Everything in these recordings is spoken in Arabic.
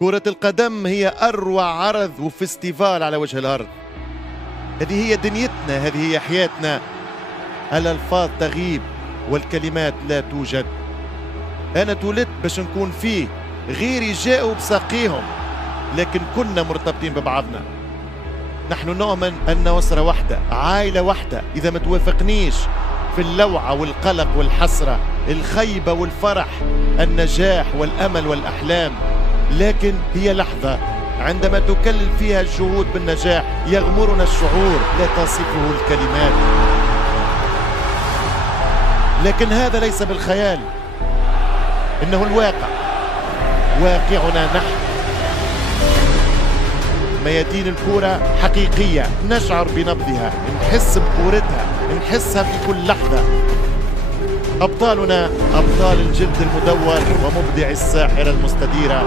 كرة القدم هي أروع عرض وفستيفال على وجه الأرض. هذه هي دنيتنا، هذه هي حياتنا. الألفاظ تغيب والكلمات لا توجد. أنا تولدت باش نكون فيه، غيري جاءوا بساقيهم، لكن كنا مرتبطين ببعضنا. نحن نؤمن أن أسرة واحدة، عائلة واحدة. إذا ما توافقنيش في اللوعة والقلق والحسرة، الخيبة والفرح، النجاح والأمل والأحلام، لكن هي لحظة عندما تكلل فيها الجهود بالنجاح يغمرنا الشعور لا تصفه الكلمات. لكن هذا ليس بالخيال، إنه الواقع، واقعنا نحن. ميادين الكرة حقيقية، نشعر بنبضها، نحس بكورتها، نحسها في كل لحظة. أبطالنا أبطال الجلد المدور ومبدع الساحرة المستديرة.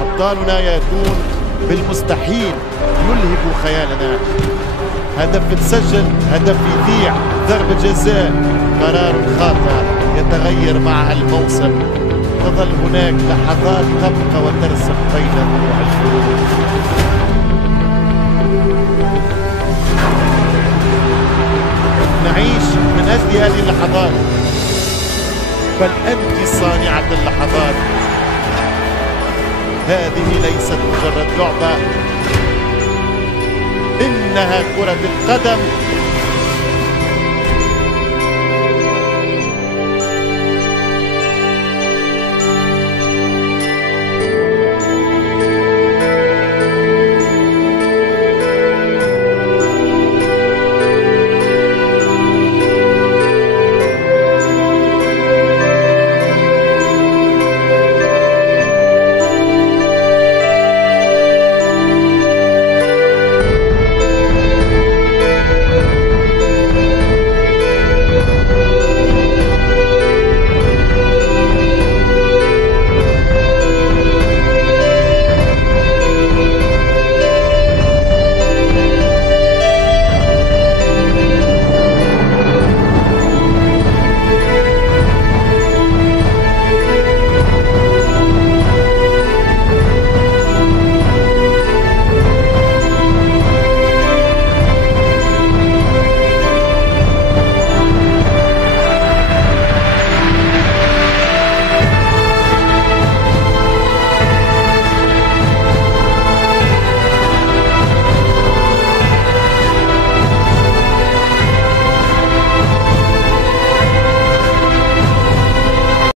أبطالنا يأتون بالمستحيل، يلهب خيالنا. هدف تسجل، هدف يذيع، ضربة جزاء، قرار خاطئ يتغير معها الموسم. تظل هناك لحظات تبقى وترسخ بين ضلوع القلوب. نعيش من أجل هذه اللحظات، بل أنت صانعة اللحظات. هذه ليست مجرد لعبة، إنها كرة القدم.